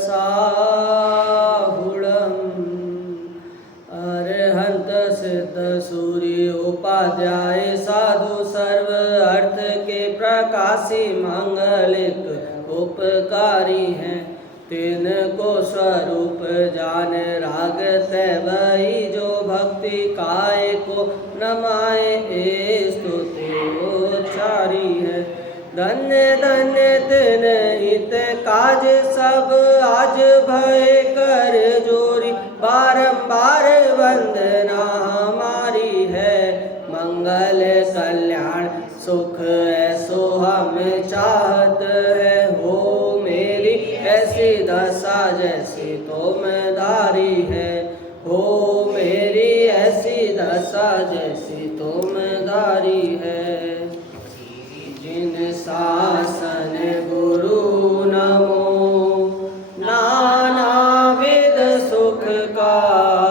साहुलम् अरहंत सिद्ध सूर्य उपाध्याय साधु सर्व अर्थ के प्रकाशी मंगलिक उपकारी हैं। तीन को स्वरूप जान राग तैवही जो भक्ति काय को नमाए ए स्तुति उच्चारी है। धन्य धन्य तिन हित काज सब आज भय कर जोरी बारंबार वंदना हमारी है। मंगल कल्याण सुख ऐसो हम चाहत है हो मेरी ऐसी दशा जैसी तुमदारी है। हो मेरी ऐसी दशा जैसी तुमदारी है। जिन शासन गुरु नमो नानाविध सुखकार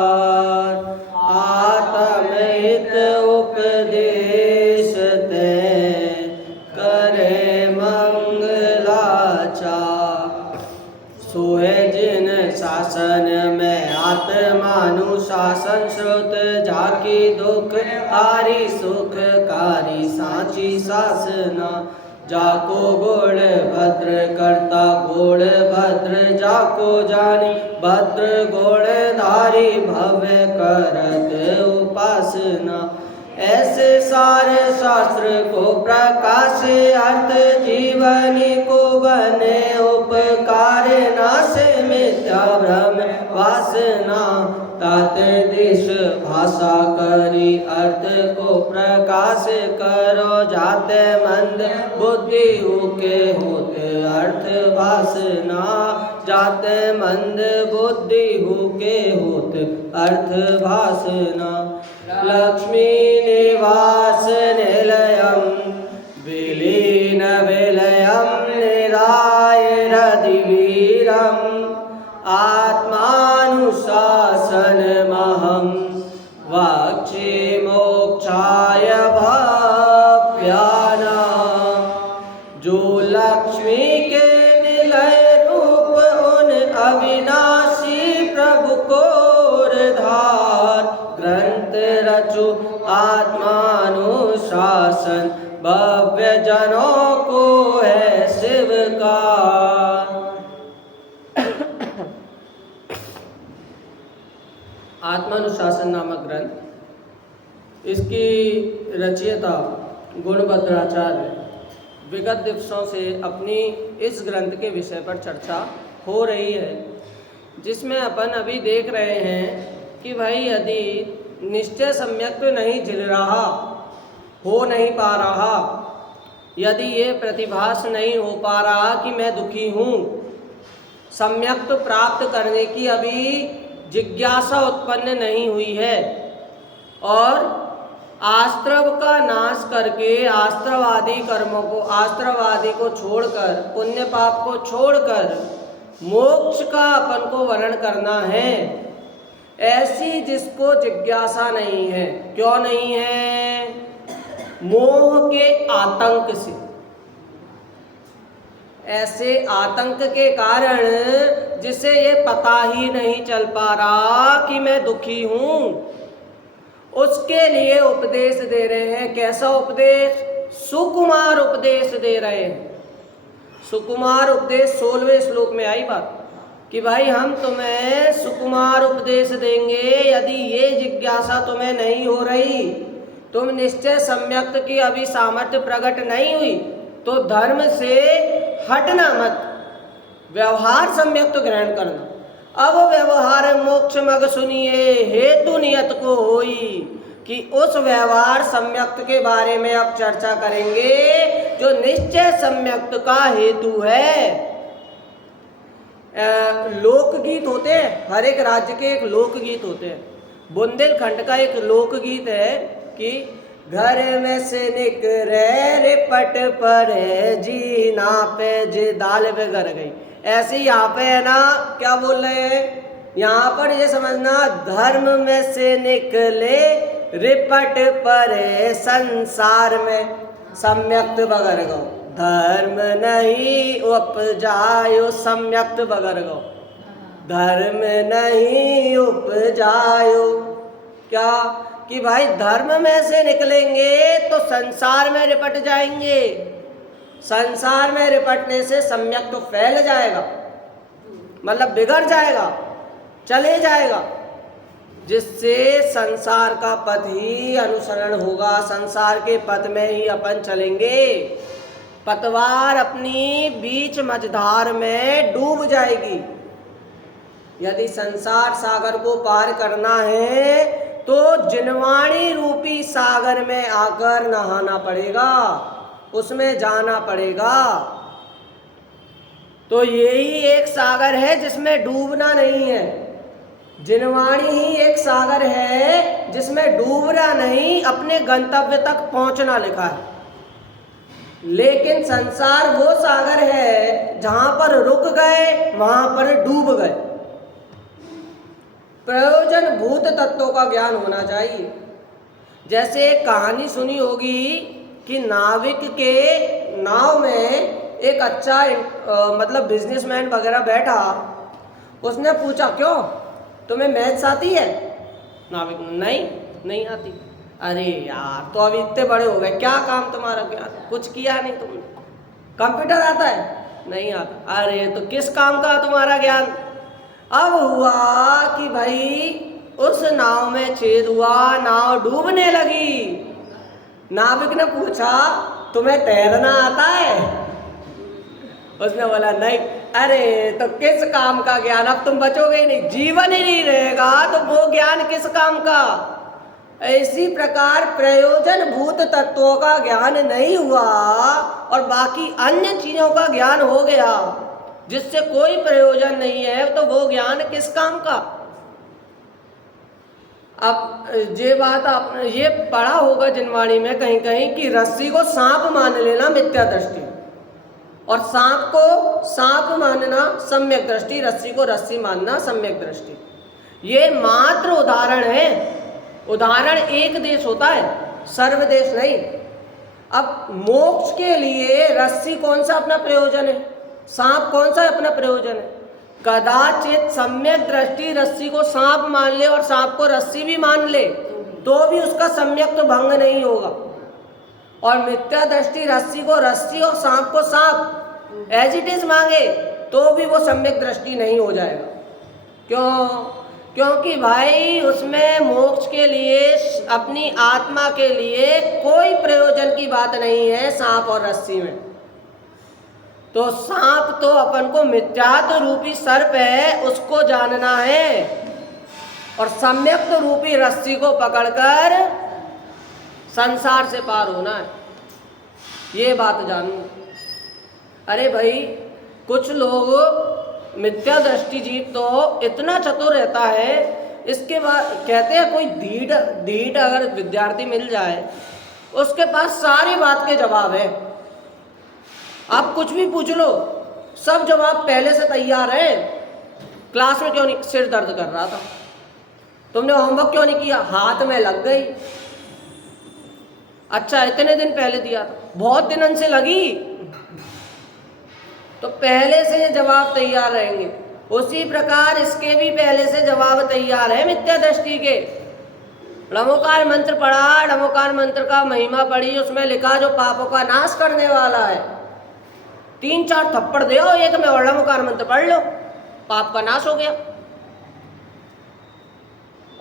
आत्महित उपदेश ते करे मंगलाचार। सोए जिन शासन में आत्मानुशासन श्रुत जाकी दुख हारी सुखकारी साची शासना। जाको गोड़ भद्र करता गोड़ भद्र जाको जानी भद्र गोड़ धारी भव्य करत उपासना। ऐसे सारे शास्त्र को प्रकाश अर्थ जीवनी को बने उपकार नासे मिथ्या भ्रम वासना। तात देश भाषा करी अर्थ को प्रकाश करो जाते मंद बुद्धि के होते अर्थ भाषना। जाते मंद बुद्धि के होते अर्थ भाषना। लक्ष्मी निवास निलयम विलीन विलयम निराय रदिवीरम आत्मानुशासन महं वक्षे मोक्षाय भव्यानां। जो लक्ष्मी के निलय रूप उन अविनाशी प्रभु को धार ग्रंथ रचु आत्मानुशासन भव्य जनों को है शिव का। आत्मानुशासन नामक ग्रंथ, इसकी रचयिता गुणभद्राचार्य विगत दिवसों से अपनी इस ग्रंथ के विषय पर चर्चा हो रही है, जिसमें अपन अभी देख रहे हैं कि भाई यदि निश्चय सम्यक नहीं झिल रहा, हो नहीं पा रहा, यदि ये प्रतिभास नहीं हो पा रहा कि मैं दुखी हूँ, सम्यक प्राप्त करने की अभी जिज्ञासा उत्पन्न नहीं हुई है और आस्त्रव का नाश करके आस्त्रवादी कर्मों को आस्त्रवादी को छोड़कर पुण्य पाप को छोड़कर मोक्ष का अपन को वर्णन करना है, ऐसी जिसको जिज्ञासा नहीं है। क्यों नहीं है? मोह के आतंक से। ऐसे आतंक के कारण जिसे ये पता ही नहीं चल पा रहा कि मैं दुखी हूं, उसके लिए उपदेश दे रहे हैं। कैसा उपदेश? सुकुमार उपदेश दे रहे हैं। सुकुमार उपदेश 16वें श्लोक में आई बात कि भाई हम तुम्हें सुकुमार उपदेश देंगे। यदि ये जिज्ञासा तुम्हें नहीं हो रही, तुम निश्चय सम्यक्त की अभी सामर्थ्य प्रकट नहीं हुई, तो धर्म से हटना मत, व्यवहार सम्यक्त ग्रहण करना। अब व्यवहार मोक्ष मग सुनिए हेतु नियत को होई, कि उस व्यवहार सम्यक्त के बारे में अब चर्चा करेंगे जो निश्चय सम्यक्त का हेतु है। लोकगीत होते हैं, हर एक राज्य के एक लोकगीत होते हैं। बुंदेलखंड का एक लोकगीत है कि घर में से निकरे रे पट पर जी ना पे जी दाल बिगड़ गई। ऐसे यहाँ पे है ना, क्या बोल रहे हैं यहाँ पर? ये समझना, धर्म में से निकले रिपट पर संसार में सम्यक्त बगर गो। धर्म नहीं उपजायो सम्यक्त बगर गो, धर्म नहीं उपजायो। क्या कि भाई धर्म में से निकलेंगे तो संसार में रिपट जाएंगे, संसार में रिपटने से सम्यक तो फैल जाएगा, मतलब बिगड़ जाएगा, चले जाएगा, जिससे संसार का पथ ही अनुसरण होगा, संसार के पथ में ही अपन चलेंगे। पतवार अपनी बीच मझधार में डूब जाएगी। यदि संसार सागर को पार करना है तो जिनवाणी रूपी सागर में आकर नहाना पड़ेगा, उसमें जाना पड़ेगा। तो यही एक सागर है जिसमें डूबना नहीं है, जिनवाणी ही एक सागर है जिसमें डूबना नहीं, अपने गंतव्य तक पहुंचना लिखा है। लेकिन संसार वो सागर है जहां पर रुक गए वहां पर डूब गए। प्रयोजन भूत तत्वों का ज्ञान होना चाहिए। जैसे एक कहानी सुनी होगी कि नाविक के नाव में एक अच्छा मतलब बिजनेसमैन वगैरह बैठा, उसने पूछा क्यों तुम्हें मैथ्स आती है? नाविक नहीं आती। अरे यार तो अभी इतने बड़े हो गए, क्या काम तुम्हारा, क्या कुछ किया नहीं तुमने? कंप्यूटर आता है? नहीं आता। अरे तो किस काम का तुम्हारा ज्ञान? अब हुआ कि भाई उस नाव में छेद हुआ, नाव डूबने लगी। नाविक ने पूछा तुम्हें तैरना आता है? उसने बोला नहीं। अरे तो किस काम का ज्ञान, अब तुम बचोगे ही नहीं, जीवन ही नहीं रहेगा तो वो ज्ञान किस काम का? इसी प्रकार प्रयोजन भूत तत्वों का ज्ञान नहीं हुआ और बाकी अन्य चीजों का ज्ञान हो गया जिससे कोई प्रयोजन नहीं है, तो वो ज्ञान किस काम का? अब ये बात आपने ये पढ़ा होगा जिनवाणी में कहीं कहीं कि रस्सी को सांप मान लेना मिथ्या दृष्टि और सांप को सांप मानना सम्यक दृष्टि, रस्सी को रस्सी मानना सम्यक दृष्टि। ये मात्र उदाहरण है। उदाहरण एक देश होता है, सर्वदेश नहीं। अब मोक्ष के लिए रस्सी कौन सा अपना प्रयोजन है, सांप कौन सा अपना प्रयोजन है? कदाचित सम्यक दृष्टि रस्सी को सांप मान ले और सांप को रस्सी भी मान ले तो भी उसका सम्यक तो भंग नहीं होगा, और मिथ्या दृष्टि रस्सी को रस्सी और सांप को सांप एज इट इज मांगे तो भी वो सम्यक दृष्टि नहीं हो जाएगा। क्यों? क्योंकि भाई उसमें मोक्ष के लिए, अपनी आत्मा के लिए कोई प्रयोजन की बात नहीं है सांप और रस्सी में। तो सांप तो अपन को मिथ्यात्व रूपी सर्प है, उसको जानना है, और सम्यक रूपी रस्सी को पकड़कर संसार से पार होना है। ये बात जानू। अरे भाई कुछ लोग मिथ्या दृष्टि जीव तो इतना चतुर रहता है, इसके बाद कहते हैं कोई धीट अगर विद्यार्थी मिल जाए उसके पास सारी बात के जवाब है, आप कुछ भी पूछ लो सब जवाब पहले से तैयार है। क्लास में क्यों नहीं, सिर दर्द कर रहा था, तुमने होमवर्क क्यों नहीं किया, हाथ में लग गई। अच्छा इतने दिन पहले दिया था, बहुत दिनों से लगी, तो पहले से ये जवाब तैयार रहेंगे। उसी प्रकार इसके भी पहले से जवाब तैयार है मिथ्या दृष्टि के। ड़मोकार मंत्र पढ़ा, ड़मोकार मंत्र का महिमा पढ़ी, उसमें लिखा जो पापों का नाश करने वाला है। 3-4 थप्पड़ दे एक में और ड़मोकार मंत्र पढ़ लो, पाप का नाश हो गया।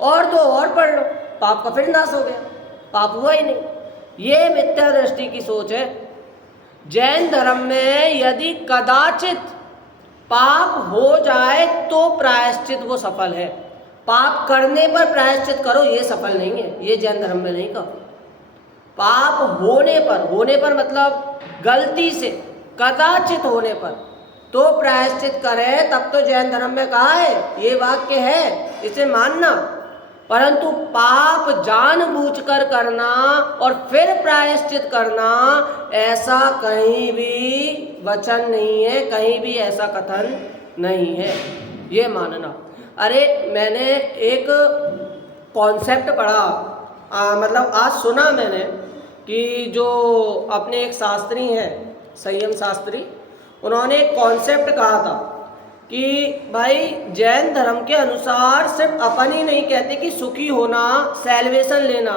और 2 और पढ़ लो, पाप का फिर नाश हो गया, पाप हुआ ही नहीं। ये मिथ्या दृष्टि की सोच है। जैन धर्म में यदि कदाचित पाप हो जाए तो प्रायश्चित वो सफल है, पाप करने पर प्रायश्चित करो ये सफल नहीं है, ये जैन धर्म में नहीं कहा। पाप होने पर मतलब गलती से कदाचित होने पर तो प्रायश्चित करे, तब तो जैन धर्म में कहा है, ये वाक्य है, इसे मानना। परंतु पाप जानबूझकर करना और फिर प्रायश्चित करना, ऐसा कहीं भी वचन नहीं है, कहीं भी ऐसा कथन नहीं है, ये मानना। अरे मैंने एक कॉन्सेप्ट पढ़ा, मतलब आज सुना मैंने कि जो अपने एक शास्त्री हैं संयम शास्त्री, उन्होंने एक कॉन्सेप्ट कहा था कि भाई जैन धर्म के अनुसार सिर्फ अपन ही नहीं कहते कि सुखी होना, सैल्वेशन लेना,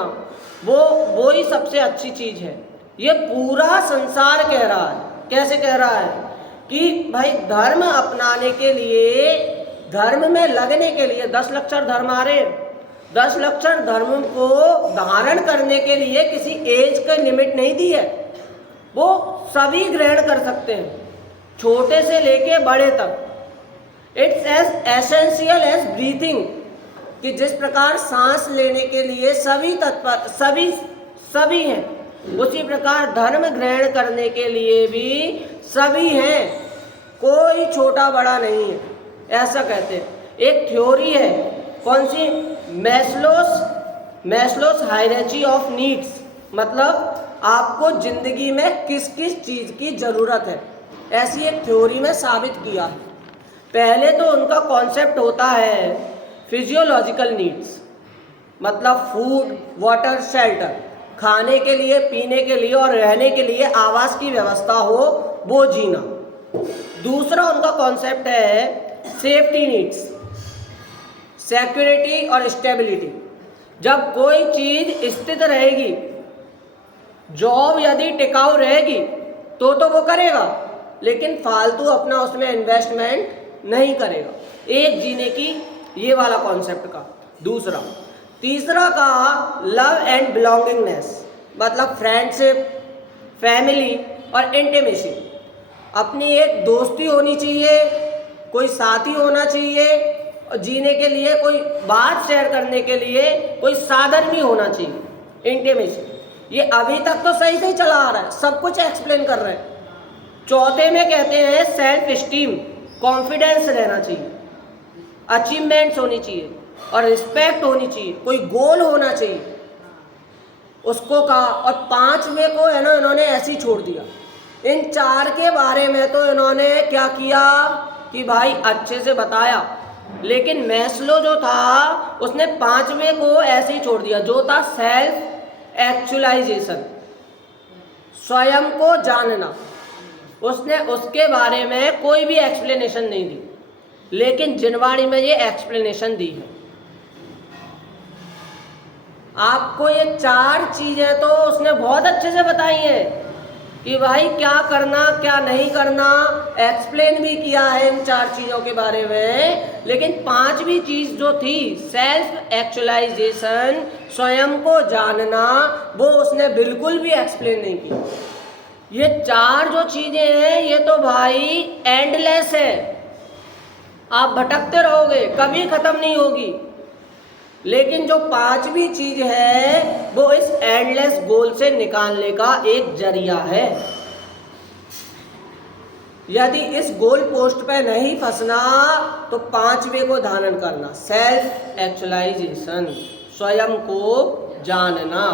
वो ही सबसे अच्छी चीज़ है। ये पूरा संसार कह रहा है। कैसे कह रहा है कि भाई धर्म अपनाने के लिए, धर्म में लगने के लिए 10 लक्षण धर्म आ रहे, 10 लक्षण धर्म को धारण करने के लिए किसी एज का लिमिट नहीं दी है। वो सभी ग्रहण कर सकते हैं, छोटे से लेके बड़े तक। It's as essential as breathing, कि जिस प्रकार सांस लेने के लिए सभी तत्पर सभी हैं, उसी प्रकार धर्म ग्रहण करने के लिए भी सभी हैं, कोई छोटा बड़ा नहीं है, ऐसा कहते हैं। एक थ्योरी है, कौन सी? मैस्लोस हायरार्ची ऑफ नीड्स, मतलब आपको जिंदगी में किस किस चीज़ की ज़रूरत है, ऐसी एक थ्योरी में साबित किया है। पहले तो उनका कॉन्सेप्ट होता है फिजियोलॉजिकल नीड्स, मतलब फूड, वाटर, शेल्टर, खाने के लिए, पीने के लिए और रहने के लिए आवास की व्यवस्था हो, वो जीना। दूसरा उनका कॉन्सेप्ट है सेफ्टी नीड्स, सिक्योरिटी और स्टेबिलिटी। जब कोई चीज़ स्थित रहेगी, जॉब यदि टिकाऊ रहेगी तो वो करेगा, लेकिन फालतू अपना उसमें इन्वेस्टमेंट नहीं करेगा। एक जीने की ये वाला कॉन्सेप्ट का। दूसरा, तीसरा का लव एंड बिलोंगिंगनेस, मतलब फ्रेंडशिप, फैमिली और इंटीमेसी। अपनी एक दोस्ती होनी चाहिए, कोई साथी होना चाहिए, और जीने के लिए कोई बात शेयर करने के लिए कोई साधन भी होना चाहिए, इंटीमेसी। ये अभी तक तो सही सही चला आ रहा है, सब कुछ एक्सप्लेन कर रहे हैं। चौथे में कहते हैं सेल्फ स्टीम, कॉन्फिडेंस रहना चाहिए, अचीवमेंट्स होनी चाहिए और रिस्पेक्ट होनी चाहिए, कोई गोल होना चाहिए उसको का। और 5वें को है ना, इन्होंने ऐसे ही छोड़ दिया। इन 4 के बारे में तो इन्होंने क्या किया कि भाई अच्छे से बताया, लेकिन मैस्लो जो था उसने 5वें को ऐसे ही छोड़ दिया, जो था सेल्फ एक्चुअलाइजेशन, स्वयं को जानना। उसने उसके बारे में कोई भी एक्सप्लेनेशन नहीं दी, लेकिन जिनवाणी में ये एक्सप्लेनेशन दी है। आपको ये 4 चीजें तो उसने बहुत अच्छे से बताई हैं कि भाई क्या करना क्या नहीं करना, एक्सप्लेन भी किया है इन 4 चीज़ों के बारे में। लेकिन 5वीं चीज़ जो थी सेल्फ एक्चुअलाइजेशन, स्वयं को जानना, वो उसने बिल्कुल भी एक्सप्लेन नहीं किया। ये 4 जो चीज़ें हैं ये तो भाई एंडलेस है, आप भटकते रहोगे, कभी ख़त्म नहीं होगी। लेकिन जो 5वीं चीज है वो इस एंडलेस गोल से निकालने का एक जरिया है। यदि इस गोल पोस्ट पे नहीं फंसना तो 5वें को धारण करना, सेल्फ एक्चुअलाइजेशन, स्वयं को जानना।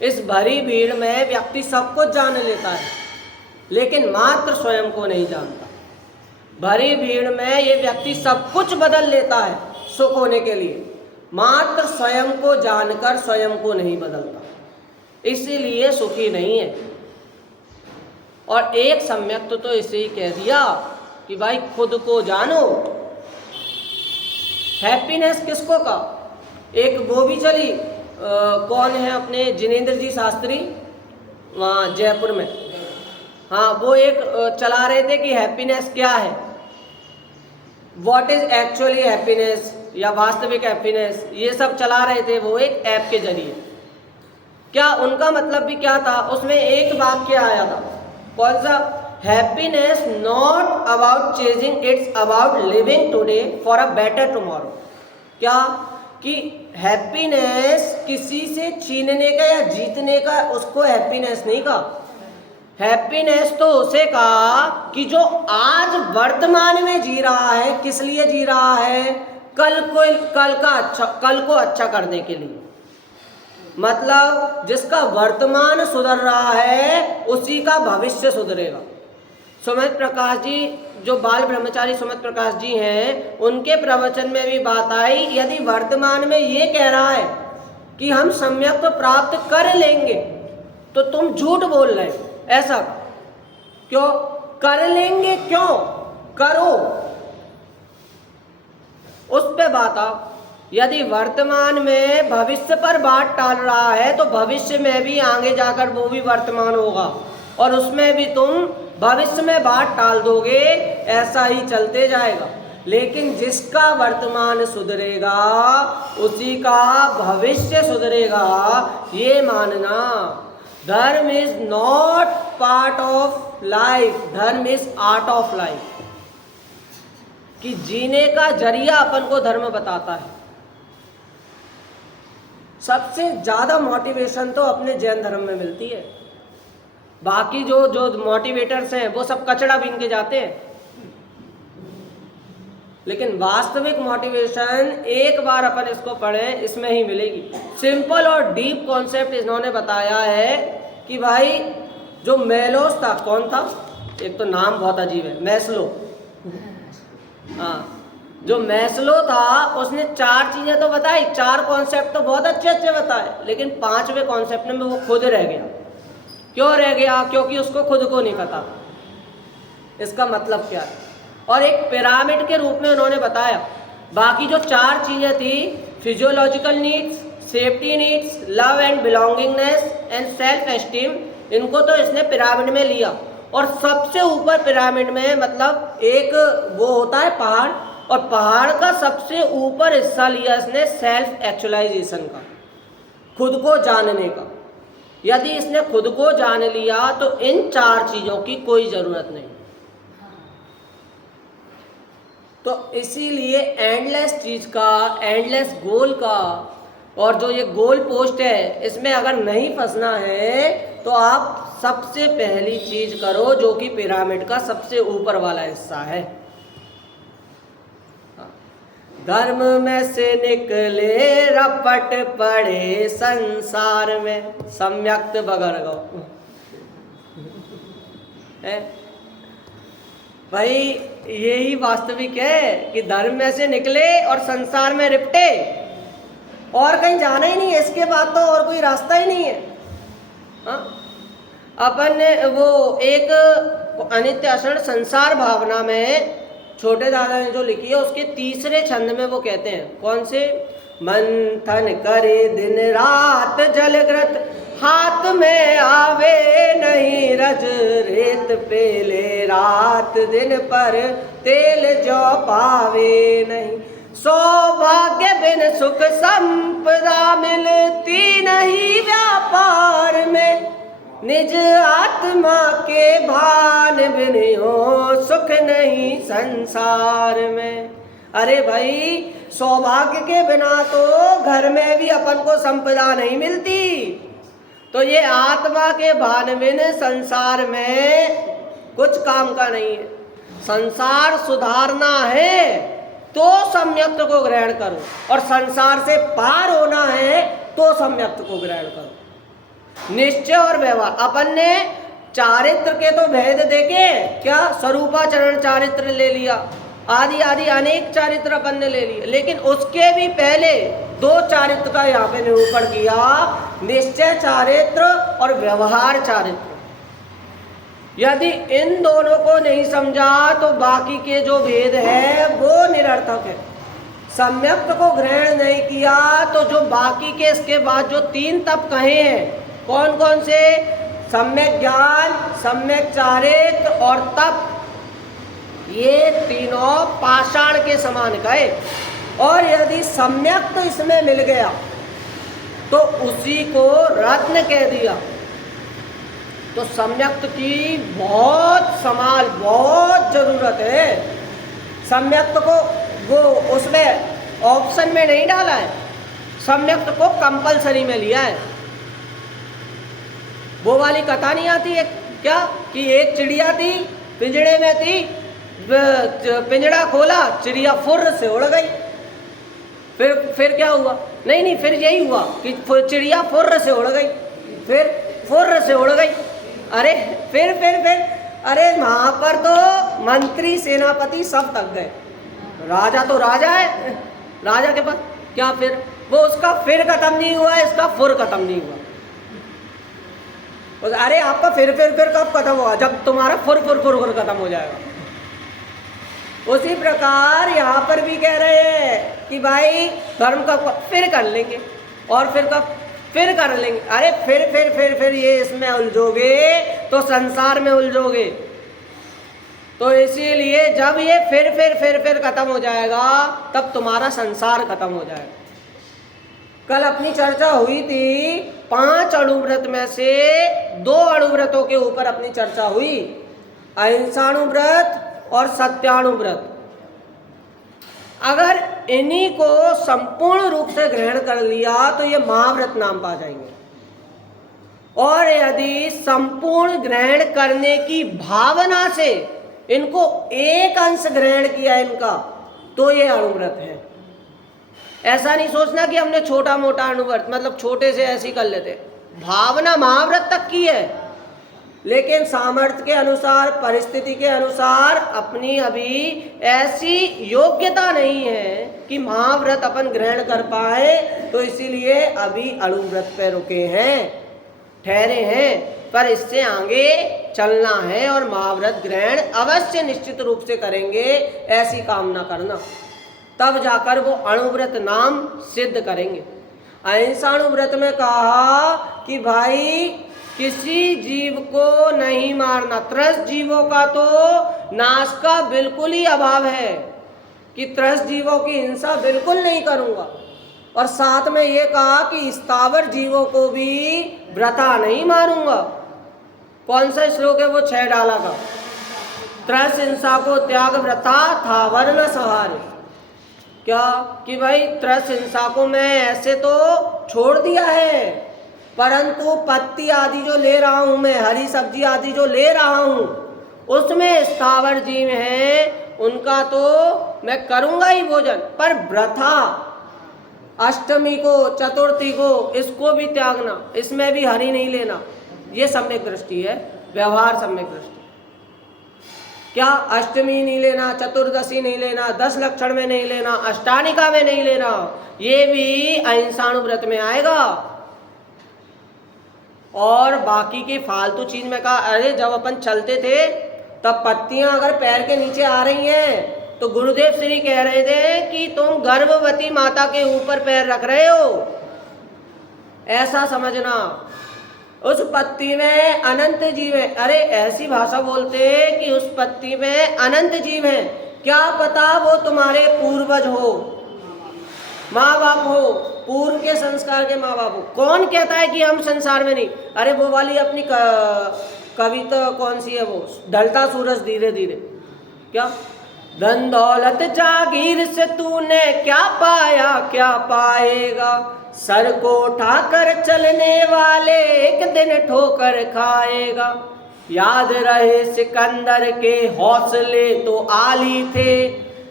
इस भरी भीड़ में व्यक्ति सब कुछ जान लेता है, लेकिन मात्र स्वयं को नहीं जानता। भरी भीड़ में ये व्यक्ति सब कुछ बदल लेता है सुख होने के लिए, मात्र स्वयं को जानकर स्वयं को नहीं बदलता, इसीलिए सुखी नहीं है। और एक सम्यक तो इसे ही कह दिया कि भाई खुद को जानो। हैप्पीनेस किसको का, एक वो भी चली, कौन है अपने जिनेंद्र जी शास्त्री वहाँ जयपुर में, हाँ वो एक चला रहे थे कि हैप्पीनेस क्या है, व्हाट इज एक्चुअली हैप्पीनेस या वास्तविक हैप्पीनेस, ये सब चला रहे थे वो एक ऐप के जरिए। क्या उनका मतलब भी क्या था, उसमें एक वाक्य आया था, कौन सा, happiness not about chasing, it's about living today for a better tomorrow. क्या कि हैप्पीनेस किसी से छीनने का या जीतने का, उसको हैप्पीनेस नहीं कहा। हैप्पीनेस तो उसे कहा कि जो आज वर्तमान में जी रहा है, किस लिए जी रहा है, कल को अच्छा करने के लिए। मतलब जिसका वर्तमान सुधर रहा है उसी का भविष्य सुधरेगा। सुमित प्रकाश जी, जो बाल ब्रह्मचारी सुमित प्रकाश जी हैं, उनके प्रवचन में भी बात आई, यदि वर्तमान में ये कह रहा है कि हम सम्यक तो प्राप्त कर लेंगे तो तुम झूठ बोल रहे हो। ऐसा क्यों कर लेंगे, क्यों करो, उस पे बात आओ। यदि वर्तमान में भविष्य पर बात टाल रहा है तो भविष्य में भी आगे जाकर वो भी वर्तमान होगा और उसमें भी तुम भविष्य में बात टाल दोगे, ऐसा ही चलते जाएगा। लेकिन जिसका वर्तमान सुधरेगा उसी का भविष्य सुधरेगा, ये मानना। धर्म is not part of life, धर्म इज आर्ट ऑफ लाइफ। कि जीने का जरिया अपन को धर्म बताता है। सबसे ज्यादा मोटिवेशन तो अपने जैन धर्म में मिलती है। बाकी जो मोटिवेटर्स हैं वो सब कचड़ा बीन के जाते हैं, लेकिन वास्तविक मोटिवेशन एक बार अपन इसको पढ़ें इसमें ही मिलेगी। सिंपल और डीप कॉन्सेप्ट इन्होंने बताया है कि भाई जो मेलोस था, कौन था, एक तो नाम बहुत अजीब है, मैस्लो। हाँ, जो मैस्लो था उसने 4 चीजें तो बताई, 4 कॉन्सेप्ट तो बहुत अच्छे अच्छे बताए, लेकिन 5वें कॉन्सेप्ट में वो खुद रह गया। क्यों रह गया? क्योंकि उसको खुद को नहीं पता इसका मतलब क्या है। और एक पिरामिड के रूप में उन्होंने बताया। बाकी जो 4 चीजें थी, physiological needs, safety needs, love and belongingness and self esteem, इनको तो इसने पिरामिड में लिया। और सबसे ऊपर पिरामिड में मतलब एक वो होता है पहाड़, और पहाड़ का सबसे ऊपर हिस्सा लिया इसने सेल्फ एक्चुअलाइजेशन का, खुद को जानने का। यदि इसने खुद को जान लिया तो इन 4 चीजों की कोई जरूरत नहीं। तो इसीलिए एंडलेस चीज का, एंडलेस गोल का, और जो ये गोल पोस्ट है इसमें अगर नहीं फंसना है तो आप सबसे पहली चीज करो जो कि पिरामिड का सबसे ऊपर वाला हिस्सा है। धर्म में से निकले रपट पड़े संसार में, सम्यक्त बगर गो है भाई, यही वास्तविक है कि धर्म में से निकले और संसार में रिपटे, और कहीं जाना ही नहीं है, इसके बाद तो और कोई रास्ता ही नहीं है। हाँ? अपन ने वो एक अनित्य अक्षण संसार भावना में छोटे दादा ने जो लिखी है उसके 3रे छंद में वो कहते हैं, कौन से, मंथन करे दिन रात जलग्रत, हाथ में आवे नहीं रज, रेत पेले रात दिन पर तेल जो पावे नहीं, सौभाग्य बिन सुख संपदा मिलती नहीं व्यापार में, निज आत्मा के भान बिन हो सुख नहीं संसार में। अरे भाई, सौभाग्य के बिना तो घर में भी अपन को संपदा नहीं मिलती, तो ये आत्मा के भान बिन संसार में कुछ काम का नहीं है। संसार सुधारना है तो सम्यक्त को ग्रहण करो, और संसार से पार होना है तो सम्यक्त को ग्रहण करो। निश्चय और व्यवहार, अपन ने चारित्र के तो भेद देखे, क्या स्वरूपाचरण चारित्र ले लिया, आदि आदि अनेक चारित्र अपन ने ले लिए, लेकिन उसके भी पहले 2 चारित्र का यहाँ पे निरूपण किया, निश्चय चारित्र और व्यवहार चारित्र। यदि इन दोनों को नहीं समझा तो बाकी के जो भेद है वो निरर्थक है। सम्यक्त को ग्रहण नहीं किया तो जो बाकी के इसके बाद जो 3 तप कहे हैं, कौन कौन से, सम्यक ज्ञान, सम्यक चारित्र और तप, ये तीनों पाषाण के समान गए। और यदि सम्यक तो इसमें मिल गया तो उसी को रत्न कह दिया। तो सम्यक्त की बहुत जरूरत है। सम्यक्त को वो उसमें ऑप्शन में नहीं डाला है, सम्यक्त को कंपलसरी में लिया है। वो वाली कथा नहीं आती है क्या कि एक चिड़िया थी, पिंजड़े में थी, पिंजड़ा खोला, चिड़िया फुर्र से उड़ गई। फिर क्या हुआ? नहीं, फिर यही हुआ कि चिड़िया फुर्र से उड़ गई, फिर फुर्र से उड़ गई। अरे फिर अरे वहां पर तो मंत्री सेनापति सब थक गए। राजा तो राजा है, राजा के पास क्या, फिर वो उसका फिर खत्म नहीं हुआ, इसका फुर खत्म नहीं हुआ। अरे आपका फिर कब खत्म होगा? जब तुम्हारा फुर खत्म हो जाएगा। उसी प्रकार यहाँ पर भी कह रहे हैं कि भाई धर्म का फिर कर लेंगे, और फिर कब फिर कर लेंगे। अरे फिर ये इसमें उलझोगे तो संसार में उलझोगे। तो इसीलिए जब ये फिर खत्म हो जाएगा तब तुम्हारा संसार खत्म हो जाएगा। कल अपनी चर्चा हुई थी 5 अणुव्रत में से 2 अणुव्रतों के ऊपर अपनी चर्चा हुई, अहिंसाणुव्रत और सत्याणुव्रत। अगर इन्हीं को संपूर्ण रूप से ग्रहण कर लिया तो ये महाव्रत नाम पा जाएंगे, और यदि संपूर्ण ग्रहण करने की भावना से इनको एक अंश ग्रहण किया इनका तो ये अणुव्रत है। ऐसा नहीं सोचना कि हमने छोटा मोटा अणुव्रत, मतलब छोटे से ऐसे ही कर लेते। भावना महाव्रत तक की है, लेकिन सामर्थ्य के अनुसार, परिस्थिति के अनुसार अपनी अभी ऐसी योग्यता नहीं है कि महाव्रत अपन ग्रहण कर पाए, तो इसीलिए अभी अणुव्रत पे रुके हैं, ठहरे हैं। पर इससे आगे चलना है और महाव्रत ग्रहण अवश्य निश्चित रूप से करेंगे, ऐसी कामना करना, तब जाकर वो अणुव्रत नाम सिद्ध करेंगे। अहिंसाणुव्रत में कहा कि भाई किसी जीव को नहीं मारना, त्रस्त जीवों का तो नाश का बिल्कुल ही अभाव है कि त्रस्त जीवों की हिंसा बिल्कुल नहीं करूंगा। और साथ में ये कहा कि स्थावर जीवों को भी व्रता नहीं मारूंगा। कौन सा श्लोक है वो? 6 डाला का, त्रस्त हिंसा को त्याग व्रता था वर्ण सहारे। क्या कि भाई त्रस्त हिंसा को मैं ऐसे तो छोड़ दिया है, परंतु पत्ती आदि जो ले रहा हूं मैं, हरी सब्जी आदि जो ले रहा हूं, उसमें स्थावर जीव हैं उनका तो मैं करूंगा ही भोजन, पर व्रता अष्टमी को, चतुर्थी को, इसको भी त्यागना, इसमें भी हरी नहीं लेना। ये सम्यक दृष्टि है, व्यवहार सम्यक दृष्टि। क्या अष्टमी नहीं लेना, चतुर्दशी नहीं लेना, 10 लक्षण में नहीं लेना, अष्टानिका में नहीं लेना, ये भी अहिंसाणुव्रत में आएगा। और बाकी की फालतू चीज में कहा, अरे जब अपन चलते थे तब पत्तियां अगर पैर के नीचे आ रही हैं तो गुरुदेव श्री कह रहे थे कि तुम गर्भवती माता के ऊपर पैर रख रहे हो, ऐसा समझना। उस पत्ती में अनंत जीव है। अरे ऐसी भाषा बोलते कि उस पत्ती में अनंत जीव है, क्या पता वो तुम्हारे पूर्वज हो, माँ बाप हो, पूर्व के संस्कार के माँ बाप हो। कौन कहता है कि हम संसार में नहीं? अरे वो वाली अपनी कविता कौन सी है वो, ढलता सूरज धीरे धीरे, क्या धन दौलत जागीर से तूने क्या पाया क्या पाएगा, सर को उठाकर चलने वाले एक दिन ठोकर खाएगा। याद रहे सिकंदर के हौसले तो आली थे,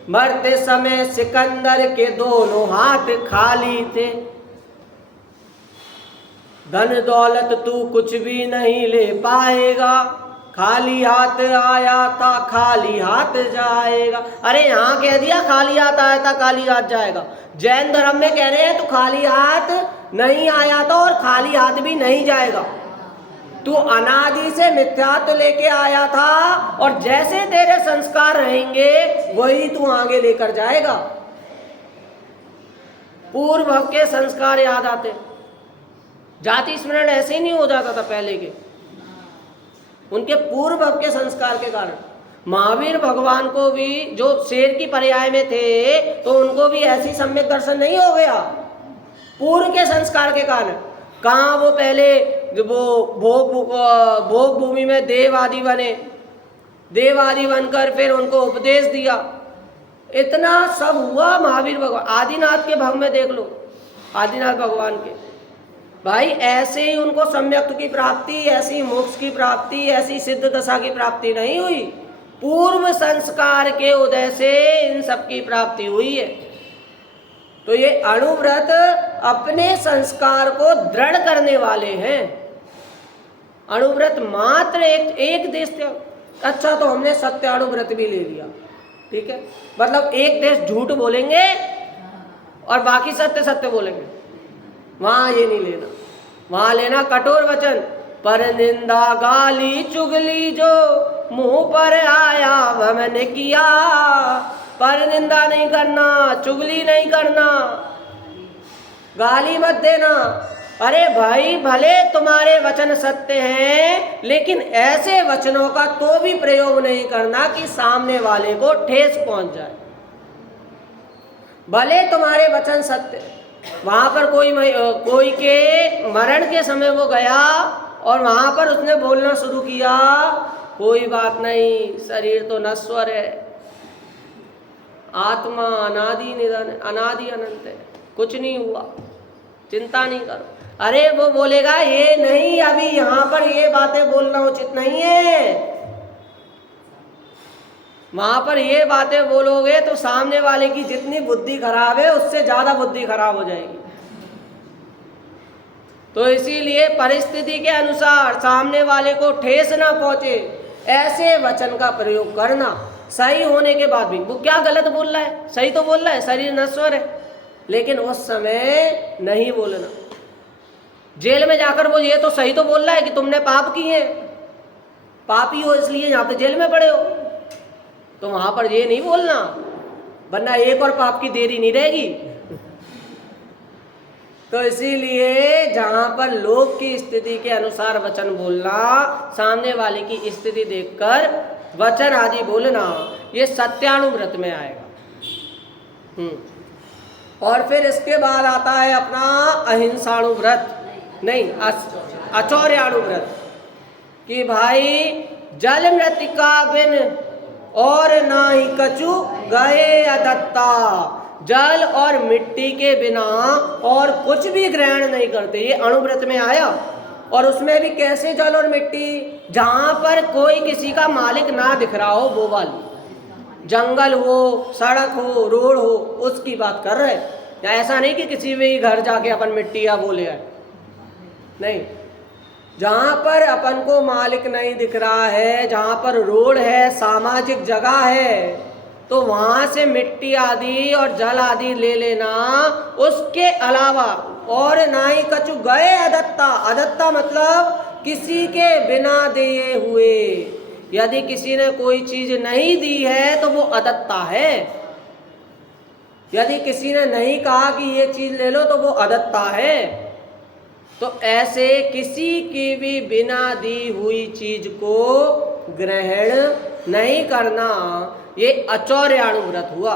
मरते समय सिकंदर के दोनों हाथ खाली थे। धन दौलत तू कुछ भी नहीं ले पाएगा, खाली हाथ आया था खाली हाथ जाएगा। अरे यहाँ कह दिया खाली हाथ आया था खाली हाथ जाएगा, जैन धर्म में कह रहे हैं तो खाली हाथ नहीं आया था और खाली हाथ भी नहीं जाएगा। तू अनादि से मिथ्यात्व लेके आया था और जैसे तेरे संस्कार रहेंगे वही तू आगे लेकर जाएगा। पूर्व भव के संस्कार याद आते, जाति स्मरण ऐसे ही नहीं हो जाता था पहले के, उनके पूर्व भव के संस्कार के कारण। महावीर भगवान को भी जो शेर की पर्याय में थे तो उनको भी ऐसी सम्यक दर्शन नहीं हो गया पूर्व के संस्कार के कारण। कहाँ वो पहले वो भोग भूमि में देव आदि बने, देव आदि बनकर फिर उनको उपदेश दिया, इतना सब हुआ महावीर भगवान। आदिनाथ के भव में देख लो, आदिनाथ भगवान के भाई ऐसे ही उनको सम्यक्त की प्राप्ति, ऐसी मोक्ष की प्राप्ति, ऐसी सिद्ध दशा की प्राप्ति नहीं हुई, पूर्व संस्कार के उदय से इन सब की प्राप्ति हुई है। तो ये अणुव्रत अपने संस्कार को दृढ़ करने वाले हैं। अणुव्रत मात्र एक देश थे। अच्छा तो हमने सत्य अणुव्रत भी ले लिया, ठीक है, मतलब एक देश झूठ बोलेंगे और बाकी सत्य सत्य बोलेंगे, वहां ये नहीं लेना। वहां लेना कठोर वचन पर निंदा गाली चुगली जो मुंह पर आया वह मैंने किया। पर निंदा नहीं करना, चुगली नहीं करना, गाली मत देना। अरे भाई भले तुम्हारे वचन सत्य हैं, लेकिन ऐसे वचनों का तो भी प्रयोग नहीं करना कि सामने वाले को ठेस पहुंच जाए। भले तुम्हारे वचन सत्य, वहां पर कोई के मरण के समय वो गया और वहां पर उसने बोलना शुरू किया, कोई बात नहीं, शरीर तो नश्वर है, आत्मा अनादि निधन, अनादि अनंत है, कुछ नहीं हुआ, चिंता नहीं करो। अरे वो बोलेगा ये नहीं, अभी यहाँ पर ये बातें बोलना उचित नहीं है। वहां पर ये बातें बोलोगे तो सामने वाले की जितनी बुद्धि खराब है उससे ज्यादा बुद्धि खराब हो जाएगी। तो इसीलिए परिस्थिति के अनुसार सामने वाले को ठेस ना पहुंचे ऐसे वचन का प्रयोग करना। सही होने के बाद भी वो क्या गलत बोल रहा है, सही तो बोल रहा है, शरीर नश्वर है, लेकिन उस समय नहीं बोलना। जेल में जाकर वो ये तो सही तो बोल रहा है कि तुमने पाप किए, पापी हो इसलिए यहाँ पे जेल में पड़े हो, तो वहां पर ये नहीं बोलना, वरना एक और पाप की देरी नहीं रहेगी। तो इसीलिए जहां पर लोग की स्थिति के अनुसार वचन बोलना, सामने वाले की स्थिति देखकर वचन आदि बोलना, ये सत्यानुव्रत में आएगा। और फिर इसके बाद आता है अपना अहिंसानुव्रत, नहीं अचौर्यानुव्रत, कि भाई जल मृतिका बिन और ना ही कछु गए अदत्ता, जल और मिट्टी के बिना और कुछ भी ग्रहण नहीं करते। ये अणुव्रत में आया। और उसमें भी कैसे जल और मिट्टी, जहां पर कोई किसी का मालिक ना दिख रहा हो, वो वाली, जंगल हो, सड़क हो, रोड हो, उसकी बात कर रहे। या ऐसा नहीं कि किसी भी घर जाके अपन मिट्टी या वो ले आए, नहीं, जहां पर अपन को मालिक नहीं दिख रहा है, जहां पर रोड है, सामाजिक जगह है, तो वहां से मिट्टी आदि और जल आदि ले लेना। उसके अलावा और ना ही कछु गए अदत्ता, अदत्ता मतलब किसी के बिना दिए हुए। यदि किसी ने कोई चीज नहीं दी है तो वो अदत्ता है। यदि किसी ने नहीं कहा कि ये चीज ले लो तो वो अदत्ता है। तो ऐसे किसी की भी बिना दी हुई चीज को ग्रहण नहीं करना, ये अचौर्यानुव्रत हुआ।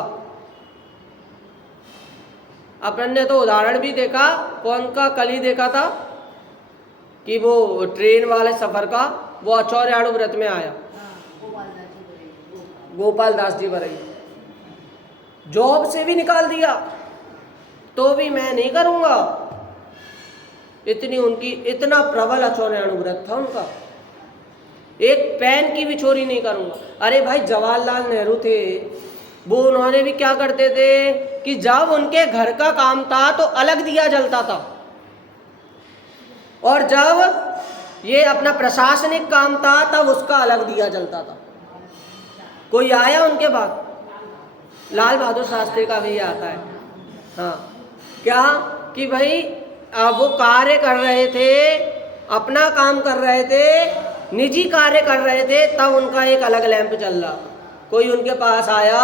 अपन ने तो उदाहरण भी देखा, कौन का, कल ही देखा था कि वो ट्रेन वाले सफर का, वो अचौर्यानुव्रत में आया, गोपाल दास जी बरई, जॉब से भी निकाल दिया तो भी मैं नहीं करूंगा, इतनी उनकी, इतना प्रबल अचौर्यानुव्रत था उनका, एक पेन की भी चोरी नहीं करूंगा। अरे भाई जवाहरलाल नेहरू थे, वो उन्होंने भी क्या करते थे कि जब उनके घर का काम था तो अलग दिया जलता था, और जब ये अपना प्रशासनिक काम था तब उसका अलग दिया जलता था। कोई आया उनके बाद, लाल बहादुर शास्त्री का भी आता है, हाँ, क्या कि भाई वो कार्य कर रहे थे, अपना काम कर रहे थे, निजी कार्य कर रहे थे, तब उनका एक अलग लैंप चल रहा। कोई उनके पास आया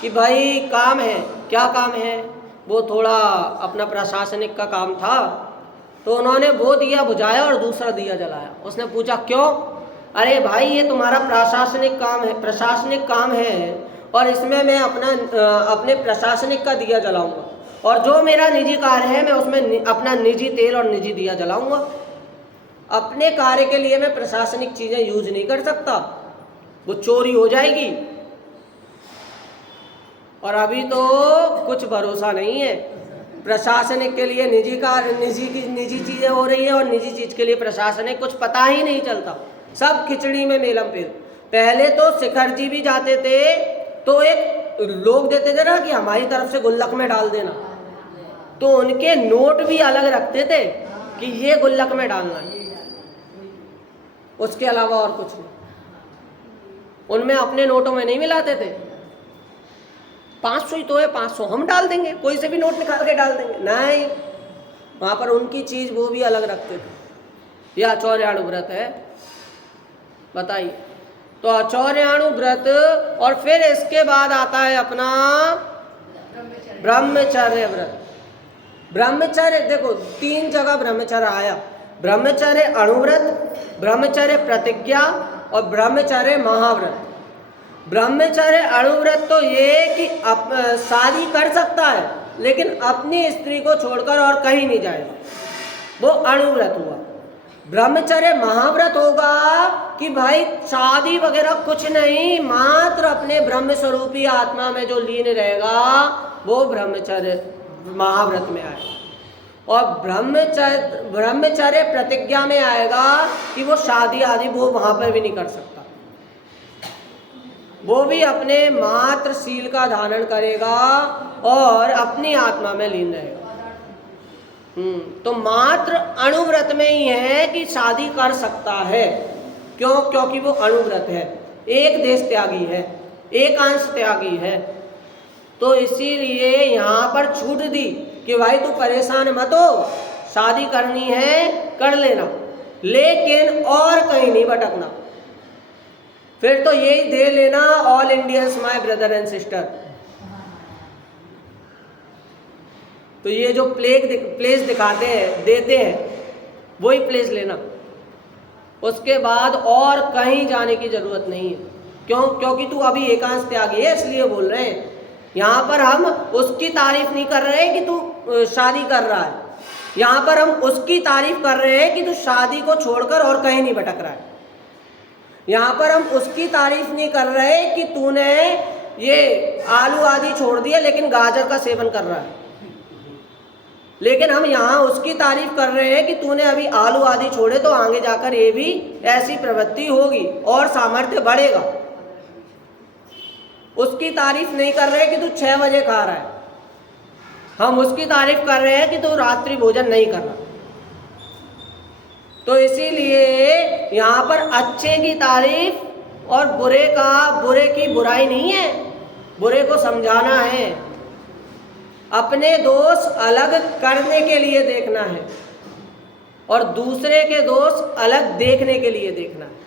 कि भाई काम है, क्या काम है, वो थोड़ा अपना प्रशासनिक का काम था, तो उन्होंने वो दिया बुझाया और दूसरा दिया जलाया। उसने पूछा क्यों? अरे भाई ये तुम्हारा प्रशासनिक काम है, प्रशासनिक काम है, और इसमें मैं अपने प्रशासनिक का दिया जलाऊंगा, और जो मेरा निजी कार्य है मैं उसमें अपना निजी तेल और निजी दिया जलाऊंगा। अपने कार्य के लिए मैं प्रशासनिक चीजें यूज नहीं कर सकता, वो चोरी हो जाएगी। और अभी तो कुछ भरोसा नहीं है, प्रशासनिक के लिए निजी कार्य, निजी चीजें हो रही है, और निजी चीज के लिए प्रशासनिक, कुछ पता ही नहीं चलता, सब खिचड़ी में मेलम पेल। पहले तो शिखर जी भी जाते थे तो एक लोग देते थे ना कि हमारी तरफ से गुल्लक में डाल देना, तो उनके नोट भी अलग रखते थे कि ये गुल्लक में डालना है, उसके अलावा और कुछ नहीं। उनमें अपने नोटों में नहीं मिलाते थे, 500 ही तो है, 500 हम डाल देंगे, कोई से भी नोट निकाल के डाल देंगे, नहीं, वहां पर उनकी चीज वो भी अलग रखते थे। यह आचौर्याणु व्रत है। बताइए, तो आचौर्याणु व्रत और फिर इसके बाद आता है अपना ब्रह्मचर्य व्रत। ब्रह्मचर्य देखो 3 जगह ब्रह्मचर्य आया, ब्रह्मचर्य अणुव्रत, ब्रह्मचर्य प्रतिज्ञा और ब्रह्मचर्य महाव्रत। ब्रह्मचर्य अणुव्रत तो ये कि शादी कर सकता है लेकिन अपनी स्त्री को छोड़कर और कहीं नहीं जाएगा, वो अणुव्रत हुआ। ब्रह्मचर्य महाव्रत होगा कि भाई शादी वगैरह कुछ नहीं, मात्र अपने ब्रह्म स्वरूपी आत्मा में जो लीन रहेगा वो ब्रह्मचर्य महाव्रत में आएगा। और ब्रह्मचर्य प्रतिज्ञा में आएगा कि वो शादी आदि वो वहां पर भी नहीं कर सकता, वो भी अपने मात्र शील का धारण करेगा और अपनी आत्मा में लीन रहेगा। तो मात्र अणुव्रत में ही है कि शादी कर सकता है। क्यों? क्योंकि वो अणुव्रत है, एक देश त्यागी है, एक अंश त्यागी है। तो इसीलिए यहाँ पर छूट दी कि भाई तू परेशान मत हो, शादी करनी है कर लेना, लेकिन और कहीं नहीं भटकना। फिर तो यही दे लेना, all Indians my brother and sister. तो ये जो प्लेस दिखाते हैं देते हैं वही प्लेस लेना, उसके बाद और कहीं जाने की जरूरत नहीं है। क्यों? क्योंकि तू अभी एकांश त्यागी है, इसलिए बोल रहे हैं। यहाँ पर हम उसकी तारीफ नहीं कर रहे हैं कि तू शादी कर रहा है, यहाँ पर हम उसकी तारीफ कर रहे हैं कि तू शादी को छोड़कर और कहीं नहीं भटक रहा है। यहाँ पर हम उसकी तारीफ नहीं कर रहे कि तूने ये आलू आदि छोड़ दिया लेकिन गाजर का सेवन कर रहा है, लेकिन हम यहाँ उसकी तारीफ कर रहे हैं कि तूने अभी आलू आदि छोड़े तो आगे जाकर ये भी ऐसी प्रवृत्ति होगी और सामर्थ्य बढ़ेगा। उसकी तारीफ नहीं कर रहे कि तू 6 बजे खा रहा है, हम उसकी तारीफ कर रहे हैं कि तू रात्रि भोजन नहीं कर रहा। तो इसीलिए यहाँ पर अच्छे की तारीफ और बुरे की बुराई नहीं है, बुरे को समझाना है, अपने दोष अलग करने के लिए देखना है और दूसरे के दोष अलग देखने के लिए देखना है।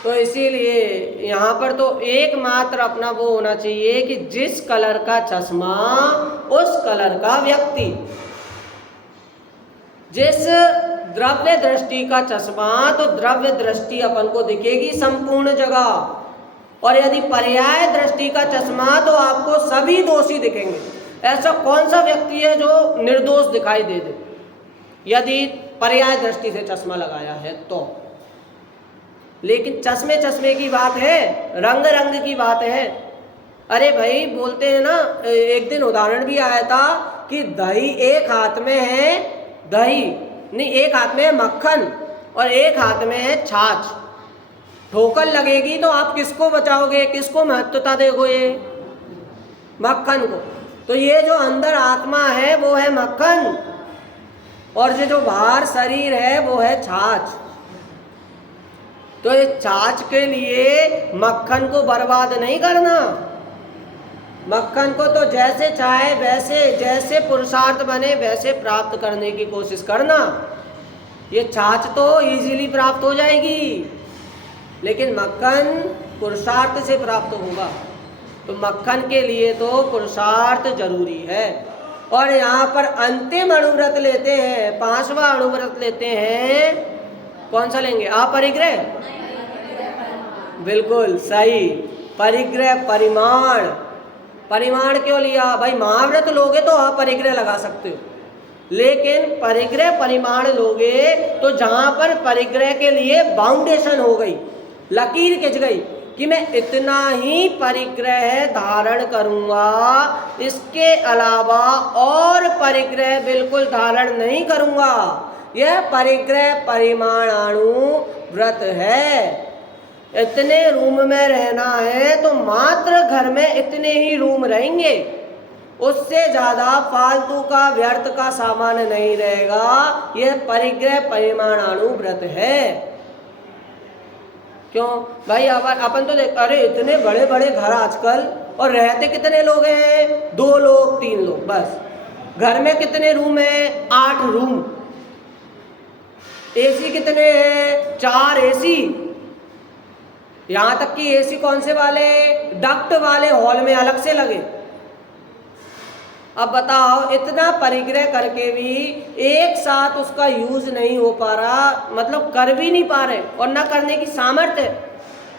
तो इसीलिए यहाँ पर तो एकमात्र अपना वो होना चाहिए कि जिस कलर का चश्मा उस कलर का व्यक्ति, जिस द्रव्य दृष्टि का चश्मा तो द्रव्य दृष्टि अपन को दिखेगी संपूर्ण जगह, और यदि पर्याय दृष्टि का चश्मा तो आपको सभी दोषी दिखेंगे। ऐसा कौन सा व्यक्ति है जो निर्दोष दिखाई दे दे यदि पर्याय दृष्टि से चश्मा लगाया है तो? लेकिन चश्मे की बात है, रंग रंग की बात है। अरे भाई बोलते हैं ना, एक दिन उदाहरण भी आया था कि दही एक हाथ में है, दही नहीं, एक हाथ में है मक्खन और एक हाथ में है छाछ। ठोकर लगेगी तो आप किसको बचाओगे, किसको महत्वता दोगे? मक्खन को। तो ये जो अंदर आत्मा है वो है मक्खन और ये जो बाहर शरीर है वो है छाछ। तो ये छाछ के लिए मक्खन को बर्बाद नहीं करना, मक्खन को तो जैसे चाहे वैसे, जैसे पुरुषार्थ बने वैसे प्राप्त करने की कोशिश करना। ये छाछ तो इजीली प्राप्त हो जाएगी, लेकिन मक्खन पुरुषार्थ से प्राप्त होगा। तो मक्खन के लिए तो पुरुषार्थ जरूरी है। और यहाँ पर अंतिम अणुव्रत लेते हैं, 5वां अणुव्रत लेते हैं, कौन सा लेंगे? अपरिग्रह। बिल्कुल सही, परिग्रह परिमाण। परिमाण क्यों लिया भाई? महाव्रत लोगे तो अपरिग्रह लगा सकते हो, लेकिन परिग्रह परिमाण लोगे तो जहां पर परिग्रह के लिए बाउंडेशन हो गई, लकीर खिंच गई कि मैं इतना ही परिग्रह धारण करूंगा, इसके अलावा और परिग्रह बिल्कुल धारण नहीं करूंगा, यह परिग्रह परिमाणाणु व्रत है। इतने रूम में रहना है तो मात्र घर में इतने ही रूम रहेंगे, उससे ज़्यादा फालतू का व्यर्थ का सामान नहीं रहेगा। यह परिग्रह परिमाणाणु व्रत है। क्यों भाई? अपन तो देख, अरे इतने बड़े बड़े घर आजकल, और रहते कितने लोग हैं? 2 लोग 3 लोग बस। घर में कितने रूम हैं? 8 रूम। एसी कितने हैं? 4 एसी। यहां तक कि एसी कौन से वाले? डक्ट वाले हॉल में अलग से लगे। अब बताओ, इतना परिग्रह करके भी एक साथ उसका यूज नहीं हो पा रहा, मतलब कर भी नहीं पा रहे और ना करने की सामर्थ्य है,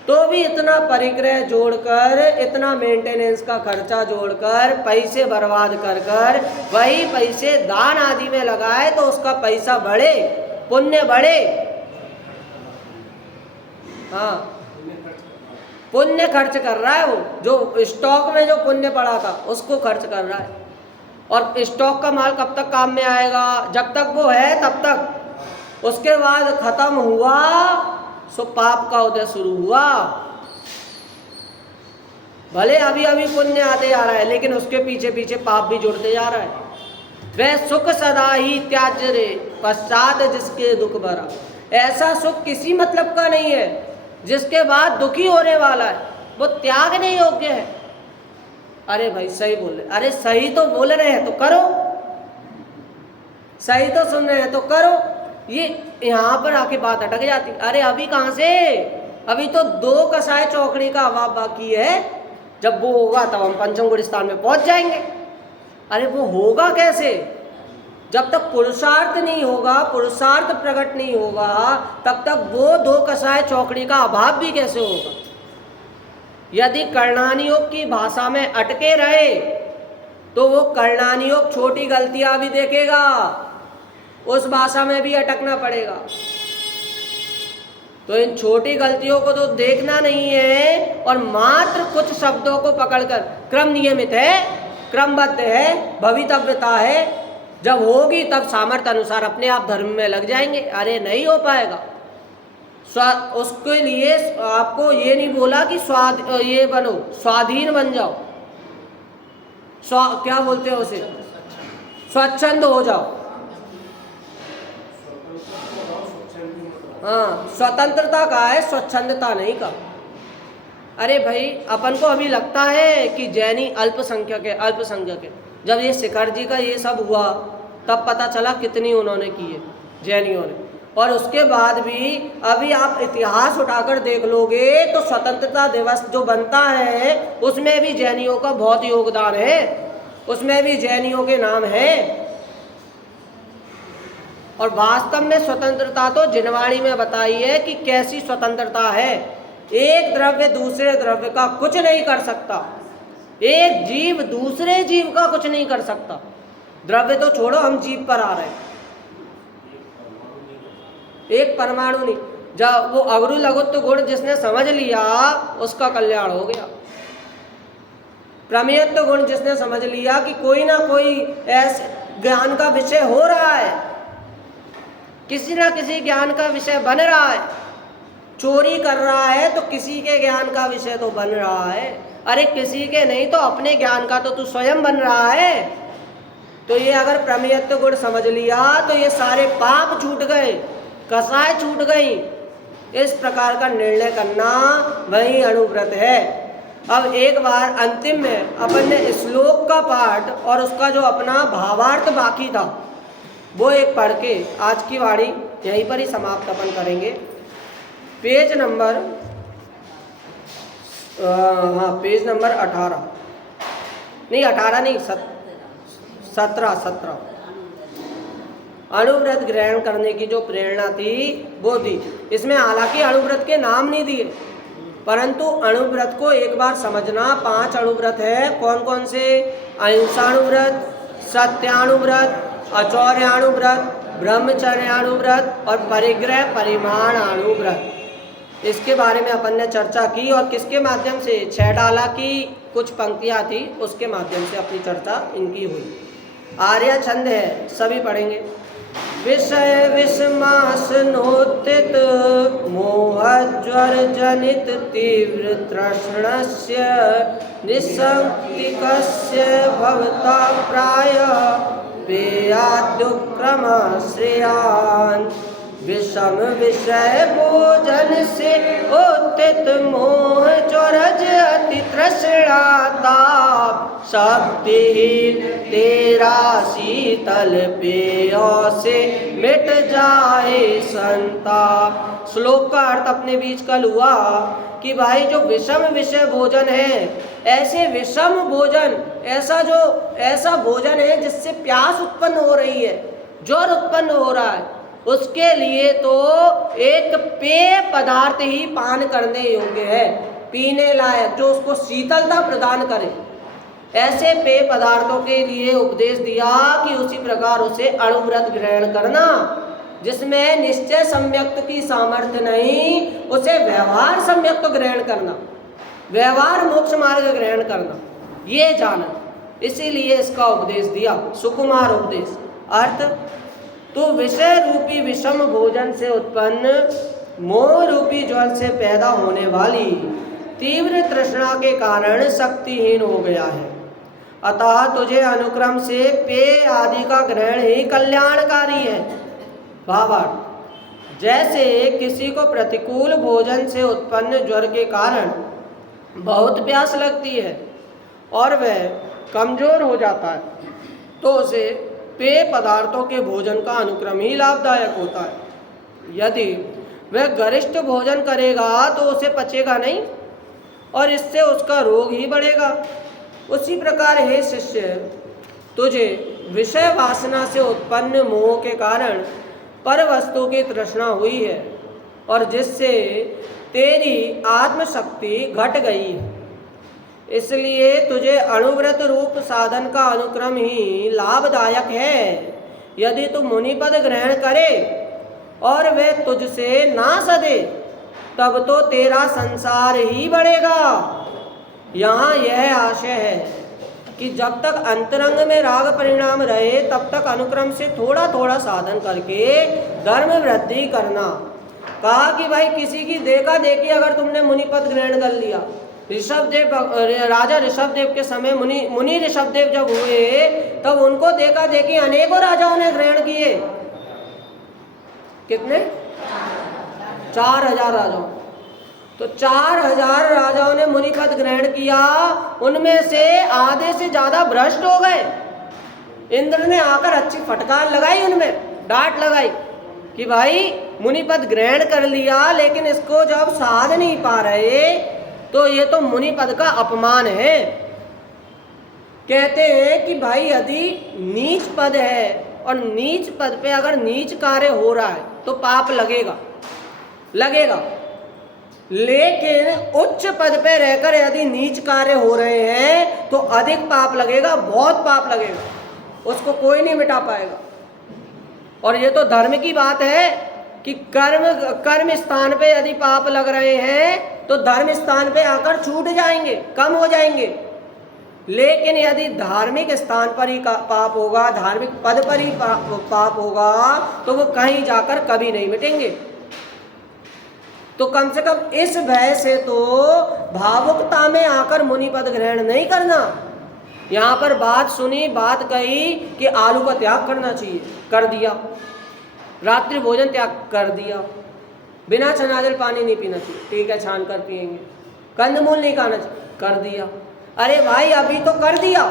तो भी इतना परिग्रह जोड़कर, इतना मेंटेनेंस का खर्चा जोड़कर, पैसे बर्बाद कर कर वही पैसे दान आदि में लगाए तो उसका पैसा बढ़े, पुण्य बढ़े। हाँ, पुण्य खर्च कर रहा है वो, जो स्टॉक में जो पुण्य पड़ा था उसको खर्च कर रहा है। और स्टॉक का माल कब तक काम में आएगा? जब तक वो है तब तक। उसके बाद खत्म हुआ सो पाप का उदय शुरू हुआ। भले अभी अभी पुण्य आते जा रहा है, लेकिन उसके पीछे पीछे पाप भी जुड़ते जा रहा है। वह सुख सदा ही त्याज्य रे, पश्चात जिसके दुख भरा। ऐसा सुख किसी मतलब का नहीं है जिसके बाद दुखी होने वाला है, वो त्यागने योग्य है। अरे भाई सही बोल रहे, अरे सही तो बोल रहे हैं तो करो, सही तो सुन रहे हैं तो करो। ये यहाँ पर आके बात अटक जाती। अरे अभी कहाँ से, अभी तो 2 कसाय चौकड़ी का अभाव बाकी है। जब वो होगा तब हम पंचम गुण स्थान में पहुंच जाएंगे। अरे वो होगा कैसे? जब तक पुरुषार्थ नहीं होगा, पुरुषार्थ प्रकट नहीं होगा, तब तक वो 2 कसाय चौकड़ी का अभाव भी कैसे होगा? यदि कर्णानियोग की भाषा में अटके रहे तो वो कर्णानियोग छोटी गलतियां भी देखेगा, उस भाषा में भी अटकना पड़ेगा। तो इन छोटी गलतियों को तो देखना नहीं है और मात्र कुछ शब्दों को पकड़कर, क्रम नियमित है, क्रमबद्ध है, भवितव्यता है, जब होगी तब सामर्थ्य अनुसार अपने आप धर्म में लग जाएंगे। अरे नहीं हो पाएगा। उसके लिए आपको ये नहीं बोला कि ये बनो, स्वाधीन बन जाओ, क्या बोलते हो उसे, स्वच्छंद हो जाओ। हाँ, स्वतंत्रता का है, स्वच्छंदता नहीं का। अरे भाई अपन को अभी लगता है कि जैनी अल्पसंख्यक है, अल्पसंख्यक है। जब ये शिखर जी का ये सब हुआ तब पता चला कितनी उन्होंने की है जैनियों ने। और उसके बाद भी अभी आप इतिहास उठाकर देख लोगे तो स्वतंत्रता दिवस जो बनता है उसमें भी जैनियों का बहुत योगदान है, उसमें भी जैनियों के नाम है। और वास्तव में स्वतंत्रता तो जिनवाणी में बताई है कि कैसी स्वतंत्रता है। एक द्रव्य दूसरे द्रव्य का कुछ नहीं कर सकता, एक जीव दूसरे जीव का कुछ नहीं कर सकता। द्रव्य तो छोड़ो, हम जीव पर आ रहे हैं, एक परमाणु नहीं। जब वो अगरु लघुत्व गुण जिसने समझ लिया उसका कल्याण हो गया। प्रमेयत्व गुण जिसने समझ लिया कि कोई ना कोई ऐसे ज्ञान का विषय हो रहा है, किसी ना किसी ज्ञान का विषय बन रहा है, चोरी कर रहा है तो किसी के ज्ञान का विषय तो बन रहा है। अरे किसी के नहीं तो अपने ज्ञान का तो तू स्वयं बन रहा है। तो ये अगर प्रमेयत्व गुण समझ लिया तो ये सारे पाप छूट गए, कसाय छूट गई। इस प्रकार का निर्णय करना वही अणुव्रत है। अब एक बार अंतिम में अपन ने श्लोक का पाठ और उसका जो अपना भावार्थ बाकी था वो एक पढ़ के आज की वाणी यहीं पर ही समाप्त अपन करेंगे। पेज नंबर पेज नंबर 18 नहीं 18 नहीं 17 अणुव्रत ग्रहण करने की जो प्रेरणा थी वो दी। इसमें हालांकि अणुव्रत के नाम नहीं दिए, परंतु अणुव्रत को एक बार समझना। 5 अणुव्रत है। कौन कौन से? अहिंसाणुव्रत, सत्याणुव्रत, अचौर्याणुव्रत, ब्रह्मचर्याणुव्रत और परिग्रह परिमाणाणुव्रत। इसके बारे में अपन ने चर्चा की और किसके माध्यम से? 6 डाला की कुछ पंक्तियाँ थी उसके माध्यम से अपनी चर्चा इनकी हुई। आर्य छंद है, सभी पढ़ेंगे। विषय विषमासनोत्थित मोहज्वर जनित तीव्र तृष्णस्य निसंक्तिकस्य भवता प्राय पेयाद्युक्रम श्रेयान्। विषम विषय भोजन से उत्थित मोह ज्वर अति तृष्णा ताप शक्तिहीन तेरा शीतल पेयों से मिट जाए संताप। श्लोक का अर्थ अपने बीच कल हुआ कि भाई जो विषम विषय भोजन है, ऐसे विषम भोजन, ऐसा भोजन है जिससे प्यास उत्पन्न हो रही है, ज्वर उत्पन्न हो रहा है, उसके लिए तो एक पेय पदार्थ ही पान करने योग्य है, पीने लायक, जो उसको शीतलता प्रदान करे। ऐसे पेय पदार्थों के लिए उपदेश दिया कि उसी प्रकार उसे अणुव्रत ग्रहण करना, जिसमें निश्चय सम्यक्त की सामर्थ्य नहीं, उसे व्यवहार सम्यक्त ग्रहण करना, व्यवहार मोक्ष मार्ग ग्रहण करना, ये जाना। इसीलिए इसका उपदेश दिया, सुकुमार उपदेश। अर्थ तो विषय रूपी विषम भोजन से उत्पन्न मोह रूपी ज्वर से पैदा होने वाली तीव्र तृष्णा के कारण शक्तिहीन हो गया है, अतः तुझे अनुक्रम से पेय आदि का ग्रहण ही कल्याणकारी है। भावार्थ, जैसे किसी को प्रतिकूल भोजन से उत्पन्न ज्वर के कारण बहुत प्यास लगती है और वह कमजोर हो जाता है, तो उसे पेय पदार्थों के भोजन का अनुक्रम ही लाभदायक होता है। यदि वह गरिष्ठ भोजन करेगा तो उसे पचेगा नहीं और इससे उसका रोग ही बढ़ेगा। उसी प्रकार हे शिष्य, तुझे विषय वासना से उत्पन्न मोह के कारण पर वस्तु की तृष्णा हुई है और जिससे तेरी आत्मशक्ति घट गई है, इसलिए तुझे अणुव्रत रूप साधन का अनुक्रम ही लाभदायक है। यदि तू मुनिपद ग्रहण करे और वे तुझसे ना सदे, तब तो तेरा संसार ही बढ़ेगा। यहाँ यह आशय है कि जब तक अंतरंग में राग परिणाम रहे, तब तक अनुक्रम से थोड़ा थोड़ा साधन करके धर्म वृद्धि करना। कहा कि भाई किसी की देखा देखी अगर तुमने मुनिपद ग्रहण कर लिया, ऋषभदेव, राजा ऋषभदेव के समय मुनि ऋषभदेव जब हुए, तब उनको देखा देखी अनेकों राजाओं ने ग्रहण किए। कितने? 4000 राजाओं। तो 4000 राजाओं ने मुनिपद ग्रहण किया, उनमें से आधे से ज्यादा भ्रष्ट हो गए। इंद्र ने आकर अच्छी फटकार लगाई, उनमें डांट लगाई कि भाई मुनिपद ग्रहण कर लिया, लेकिन इसको जब साध नहीं पा रहे तो ये तो मुनिपद का अपमान है। कहते हैं कि भाई यदि नीच पद है और नीच पद पे अगर नीच कार्य हो रहा है तो पाप लगेगा, लेकिन उच्च पद पे रहकर यदि नीच कार्य हो रहे हैं तो अधिक पाप लगेगा, बहुत पाप लगेगा, उसको कोई नहीं मिटा पाएगा। और ये तो धर्म की बात है कि कर्म स्थान पे यदि पाप लग रहे हैं तो धर्म स्थान पे आकर छूट जाएंगे, कम हो जाएंगे। लेकिन यदि धार्मिक स्थान पर ही पाप होगा, धार्मिक पद पर ही पाप होगा, तो वो कहीं जाकर कभी नहीं मिटेंगे। तो कम से कम इस भय से तो भावुकता में आकर मुनिपद ग्रहण नहीं करना। यहाँ पर बात सुनी, बात कही कि आलू का त्याग करना चाहिए, कर दिया। रात्रि भोजन त्याग कर दिया, बिना छनाजल पानी नहीं पीना चाहिए, ठीक है छान कर पिएंगे। कंदमूल नहीं खाना चाहिए, कर दिया। अरे भाई अभी तो कर दिया,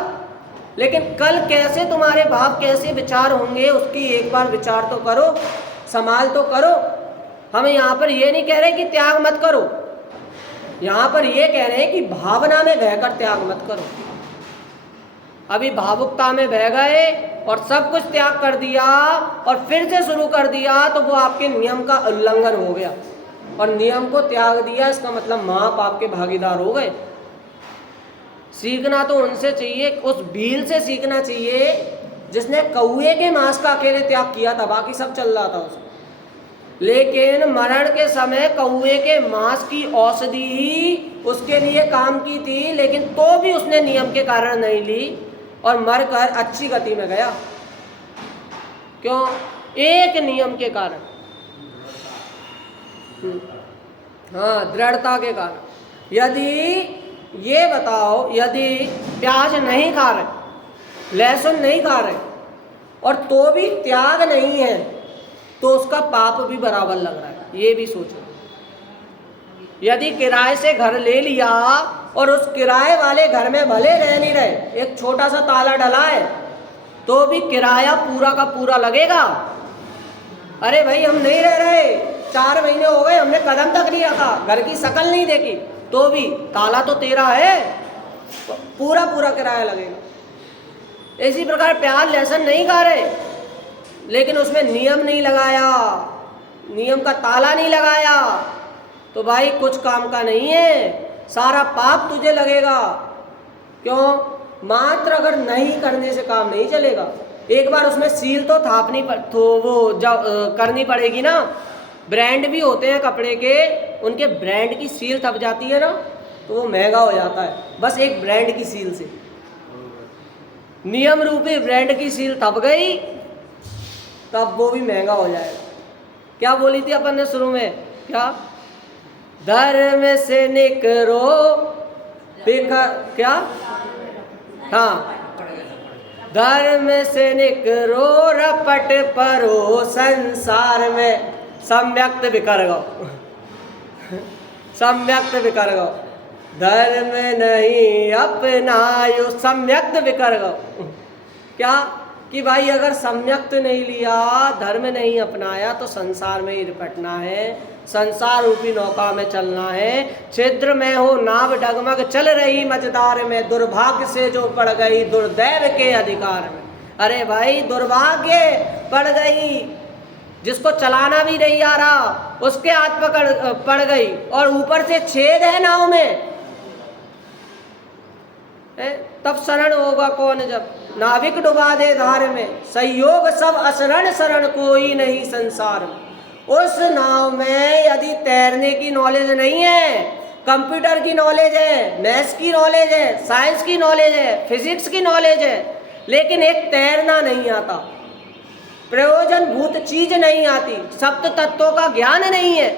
लेकिन कल कैसे तुम्हारे भाव कैसे विचार होंगे उसकी एक बार विचार तो करो, संभाल तो करो। हम यहाँ पर ये नहीं कह रहे कि त्याग मत करो, यहाँ पर ये कह रहे हैं कि भावना में बहकर त्याग मत करो। अभी भावुकता में बह गए और सब कुछ त्याग कर दिया और फिर से शुरू कर दिया, तो वो आपके नियम का उल्लंघन हो गया। और नियम को त्याग दिया इसका मतलब महापाप के भागीदार हो गए। सीखना तो उनसे चाहिए, उस भील से सीखना चाहिए जिसने कौए के मांस का अकेले त्याग किया था, बाकी सब चल रहा था उसको। लेकिन मरण के समय कौए के मांस की औषधि ही उसके लिए काम की थी, लेकिन तो भी उसने नियम के कारण नहीं ली और मरकर अच्छी गति में गया। क्यों? एक नियम के कारण, हाँ, दृढ़ता के कारण। यदि ये बताओ, यदि प्याज नहीं खा रहे, लहसुन नहीं खा रहे और तो भी त्याग नहीं है, तो उसका पाप भी बराबर लग रहा है, ये भी सोचो। यदि किराए से घर ले लिया और उस किराए वाले घर में भले रह नहीं रहे, एक छोटा सा ताला डला है तो भी किराया पूरा का पूरा लगेगा। अरे भाई हम नहीं रह रहे, 4 महीने हो गए, हमने कदम तक नहीं रखा, घर की शकल नहीं देखी, तो भी ताला तो तेरा है, पूरा पूरा किराया लगेगा। इसी प्रकार प्याज लहसुन नहीं खा रहे, लेकिन उसमें नियम नहीं लगाया, नियम का ताला नहीं लगाया, तो भाई कुछ काम का नहीं है, सारा पाप तुझे लगेगा। क्यों? मात्र अगर नहीं करने से काम नहीं चलेगा, एक बार उसमें सील तो थापनी तो वो करनी पड़ेगी ना। ब्रांड भी होते हैं कपड़े के, उनके ब्रांड की सील थप जाती है ना, तो वो महंगा हो जाता है, बस एक ब्रांड की सील से। नियम रूपी ब्रांड की सील थप गई तब वो भी महंगा हो जाएगा। क्या बोली थी अपन ने शुरू में? क्या? धर्म से निकरो क्या? हाँ, धर्म से निकरो रपट परो संसार में सम्यक्त विकर्गो सम्यक्त विकर्गो, धर्म नहीं अपनायो सम्यक्त विकर्गो। क्या? कि भाई अगर सम्यक्त नहीं लिया, धर्म नहीं अपनाया, तो संसार में ही लिपटना है, संसार रूपी नौका में चलना है। छिद्र में हो नाव डगमग चल रही मझधार में, दुर्भाग्य से जो पड़ गई दुर्दैव के अधिकार में। अरे भाई दुर्भाग्य पड़ गई, जिसको चलाना भी नहीं आ रहा उसके हाथ पड़ गई, और ऊपर से छेद है नाव में, तब शरण होगा कौन? जब नाविक डुबा दे धार में, संयोग सब असरण शरण कोई नहीं संसार में। उस नाव में यदि तैरने की नॉलेज नहीं है, कंप्यूटर की नॉलेज है, मैथ्स की नॉलेज है, साइंस की नॉलेज है, फिजिक्स की नॉलेज है, लेकिन एक तैरना नहीं आता, प्रयोजनभूत चीज नहीं आती, सप्त तत्वों का ज्ञान नहीं है,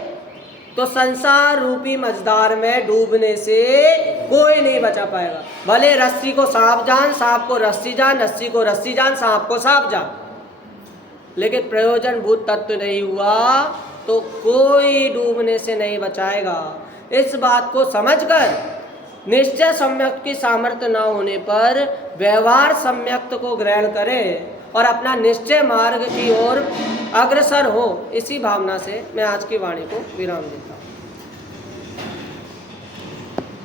तो संसार रूपी मझधार में डूबने से कोई नहीं बचा पाएगा। भले रस्सी को सांप जान, सांप को रस्सी जान, रस्सी को रस्सी जान, सांप को सांप जान, लेकिन प्रयोजनभूत तत्व नहीं हुआ तो कोई डूबने से नहीं बचाएगा। इस बात को समझकर निश्चय सम्यक्त की सामर्थ्य न होने पर व्यवहार सम्यक्त को ग्रहण करे और अपना निश्चय मार्ग की ओर अग्रसर हो। इसी भावना से मैं आज की वाणी को विराम देता हूँ।